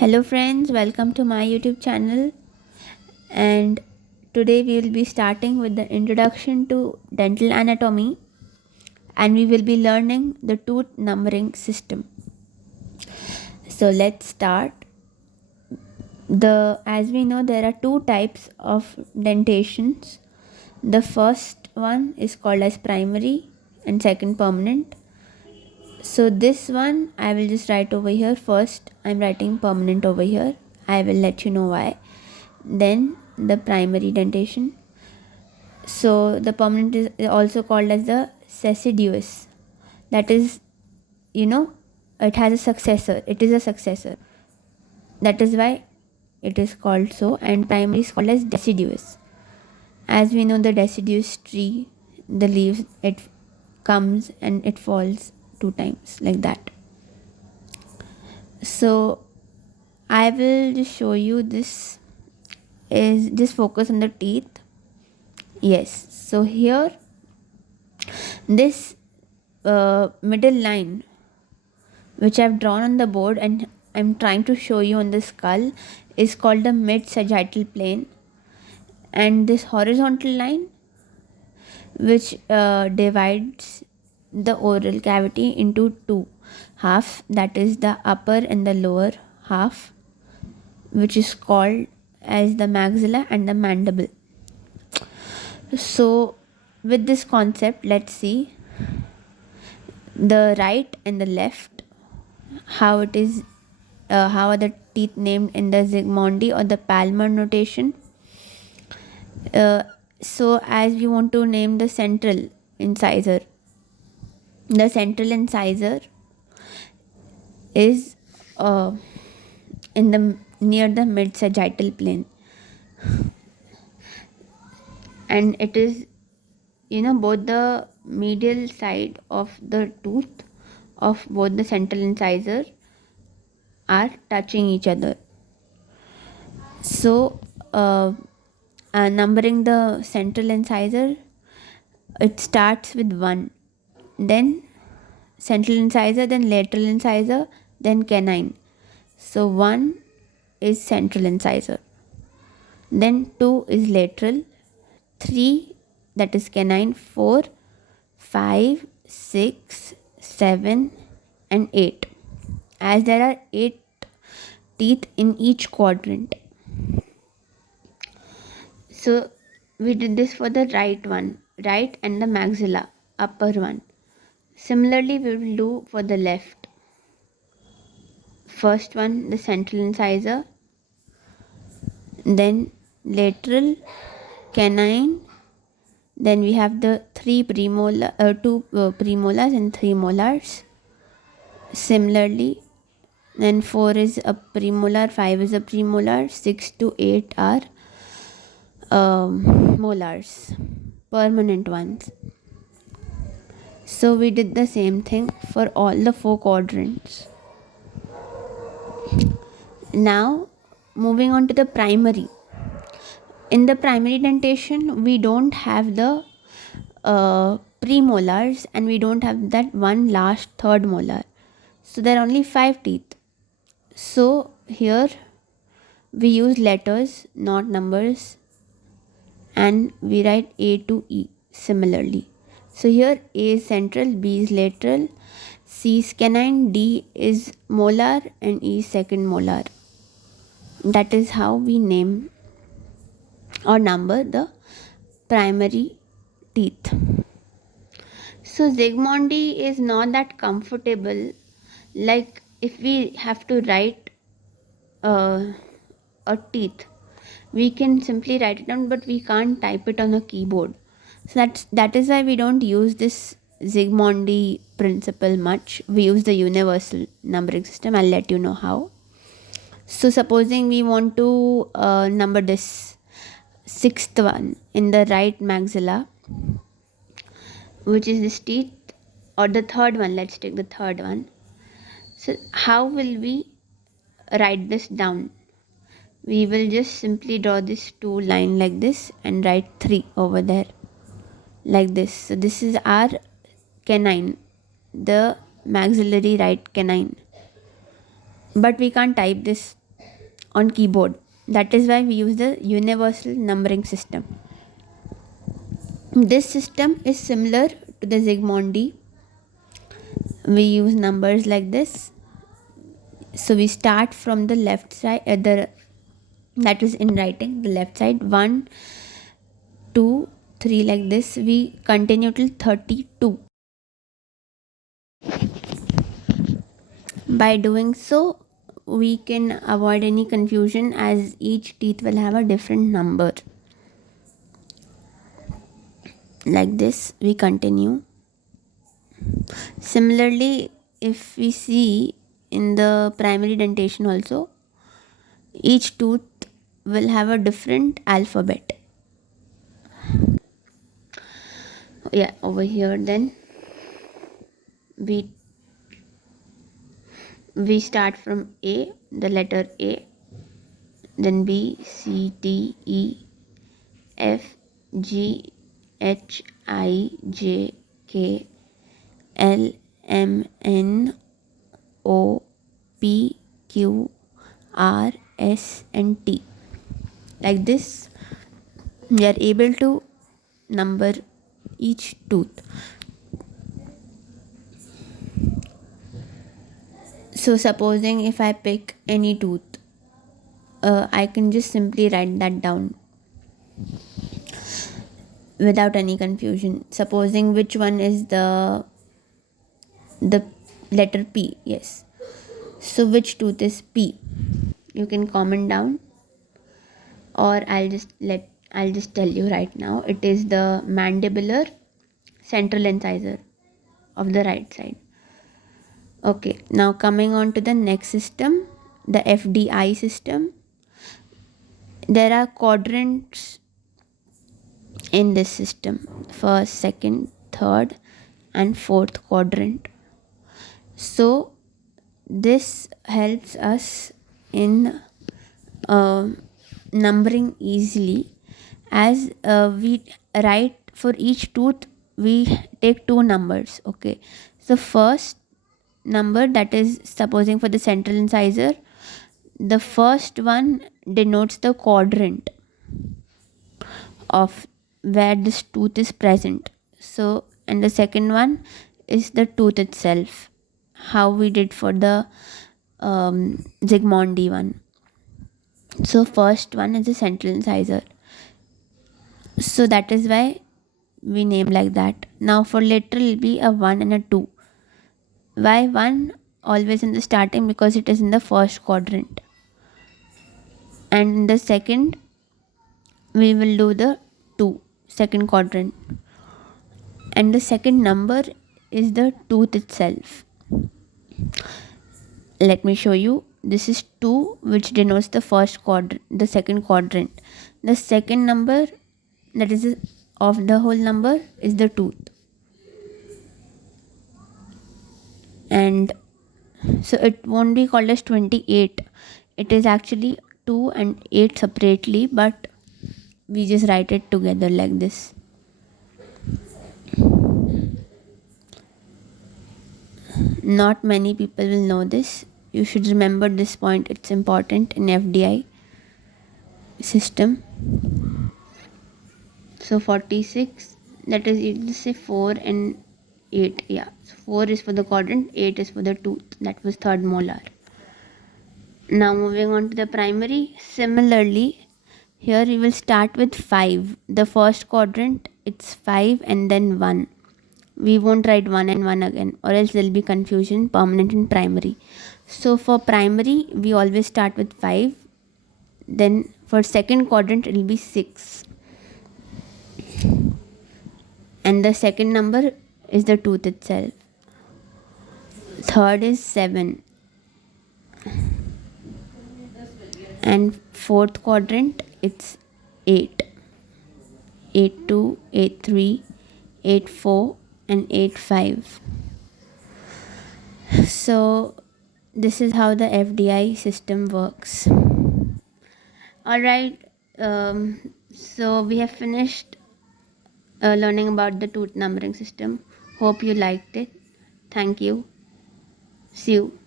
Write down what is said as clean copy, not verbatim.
Hello friends, welcome to my YouTube channel, and today we will be starting with the introduction to dental anatomy, and we will be learning the tooth numbering system. So let's start. As we know, there are two types of dentations. The first one is called as primary and second permanent. So this one I will just write over here. First I'm writing permanent over here. I will let you know why. Then the primary dentation. So the permanent is also called as the deciduous. That is, it has a successor. It is a successor. That is why it is called so. And primary is called as deciduous. As we know, the deciduous tree, the leaves, it comes and it falls two times like that. So I will just show you this. Is just focus on the teeth. Yes. So here, this middle line which I've drawn on the board and I'm trying to show you on the skull is called the mid sagittal plane, and this horizontal line which divides the oral cavity into two halves, that is the upper and the lower half, which is called as the maxilla and the mandible. So with this concept, let's see the right and the left, how it is, how are the teeth named in the Zygmundi or the Palmer notation. So as we want to name the central incisor is in the near the mid sagittal plane, and it is both the medial side of the tooth of both the central incisor are touching each other. So numbering the central incisor, it starts with 1, then central incisor, then lateral incisor, then canine. So 1 is central incisor, then 2 is lateral, 3 that is canine, 4, 5, 6, 7 and 8, as there are 8 teeth in each quadrant. So we did this for the right and the maxilla, upper one. Similarly, we will do for the left. First one, the central incisor, then lateral, canine, then we have the two premolars and 3 molars. Similarly, then 4 is a premolar, 5 is a premolar, 6 to 8 are molars, permanent ones. So we did the same thing for all the 4 quadrants. Now moving on to the primary. In the primary dentation, we don't have the premolars and we don't have that one last third molar. So there are only 5 teeth. So here we use letters, not numbers, and we write A to E similarly. So here A is central, B is lateral, C is canine, D is molar and E is second molar. That is how we name or number the primary teeth. So Zygmundi is not that comfortable. Like if we have to write a teeth, we can simply write it down, but we can't type it on a keyboard. So that is why we don't use this Zygmundi principle much. We use the universal numbering system. I'll let you know how. So supposing we want to number this 6th one in the right maxilla, which is this teeth, or the 3rd one, let's take the 3rd one. So how will we write this down? We will just simply draw this 2 line like this and write 3 over there like this. So this is our canine, the maxillary right canine, but we can't type this on keyboard. That is why we use the universal numbering system. This system is similar to the Zigmondi. We use numbers like this. So we start from the left side, that is in writing, the left side, 1, 2, 3, like this. We continue till 32. By doing so, we can avoid any confusion as each teeth will have a different number. Like this, we continue. Similarly, if we see in the primary dentation also, each tooth will have a different alphabet. Yeah, over here then we start from A, the letter A, then B, C, D, E, F, G, H, I, J, K, L, M, N, O, P, Q, R, S and T. Like this, we are able to number each tooth. So supposing if I pick any tooth, I can just simply write that down without any confusion. Supposing which one is the letter P. Yes. So which tooth is P? You can comment down, or I'll just tell you right now. It is the mandibular central incisor of the right side. Okay, now coming on to the next system, the FDI system. There are quadrants in this system: first, second, third and fourth quadrant. So this helps us in numbering easily, as we write for each tooth we take two numbers. Okay, so first number, that is supposing for the central incisor, the first one denotes the quadrant of where this tooth is present. So, and the second one is the tooth itself, how we did for the Zigmondi one. So first one is the central incisor. So that is why we name like that. Now for lateral will be a 1 and a 2. Why 1 always in the starting? Because it is in the first quadrant. And in the second we will do the 2, second quadrant. And the second number is the tooth itself. Let me show you. This is 2, which denotes the first quadrant, the second quadrant. The second number, that is of the whole number, is the tooth. And so it won't be called as 28. It is actually 2 and 8 separately, but we just write it together like this. Not many people will know this. You should remember this point. It's important in FDI system. So 46, that is, let's say 4 and 8. Yeah, so 4 is for the quadrant, 8 is for the tooth. That was third molar. Now moving on to the primary. Similarly, here we will start with 5. The first quadrant, it's 5 and then 1. We won't write 1 and 1 again, or else there will be confusion permanent in primary. So for primary, we always start with 5. Then for second quadrant, it will be 6. And the second number is the tooth itself. Third is 7. And fourth quadrant, it's 8. 8 2, 8 3, 8 4 and 8 5. So this is how the FDI system works. Alright, so we have finished learning about the tooth numbering system. Hope you liked it. Thank you. See you.